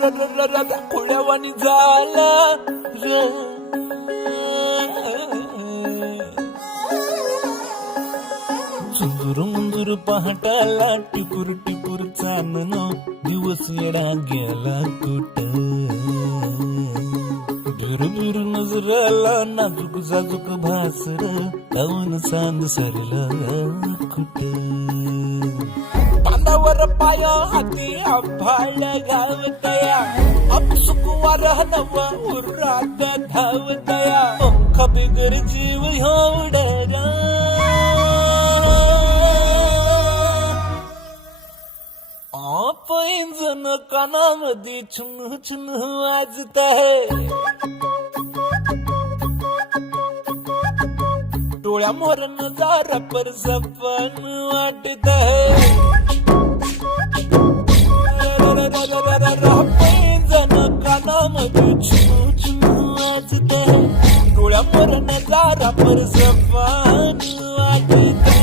खोड्यावानी झाला झुंजूर मुंजूर पहाटाला टिपूर टिपूर चांदण दिवस येडा गेला कुठ बिर नजराला नाजूक जाजूक भासर काऊन सांद सरला कुठ पांदावर पाया हाती आभाळ गावतया अपसुक वारह नवा उरात धावतया पंख बिगर जीव ह्या पैंजण कानामध्ये छुन छुन वाजत आहे डोळ्या मोर नजारा पर सपन वाटत आहे पैंजण कानामध्ये छुन छुन वाजत आहे डोळ्या मोर नजारा पर सपन वाटत आहे